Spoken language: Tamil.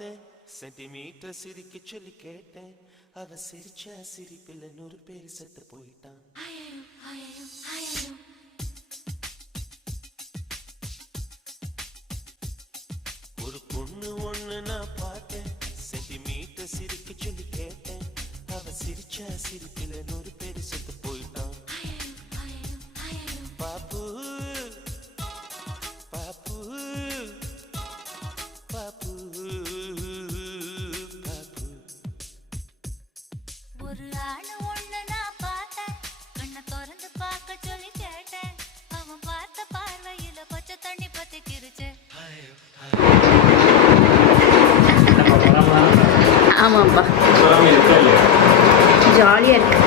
பார்த்தேன் சென்டிமீட்டர் சிரிக்க சொல்லி கேட்டேன் அவ சிரிச்ச சிரிப்பில் 100 பேர் செத்து போயிட்டான் ஒரு பொண்ணு ஒண்ணு நான் பார்த்தேன் சென்டிமீட்டர் சிரிக்க சொல்லி கேட்டேன் அவ சிரிச்ச சிரிப்பில் 100 பேர் செத்து போயிட்டான் பாப்பு பாப்பு பாப்பு பாப்பு ஒரு ஆளு ஒண்ணு நான் பார்த்தேன் கண்ணை திறந்து பார்க்க சொல்லி கேட்டேன் அவன் பார்த்த பார்வையில பச்சை தண்ணி பத்திக்கிருச்சு ஆமாப்பா ஜாலியாக இருக்கு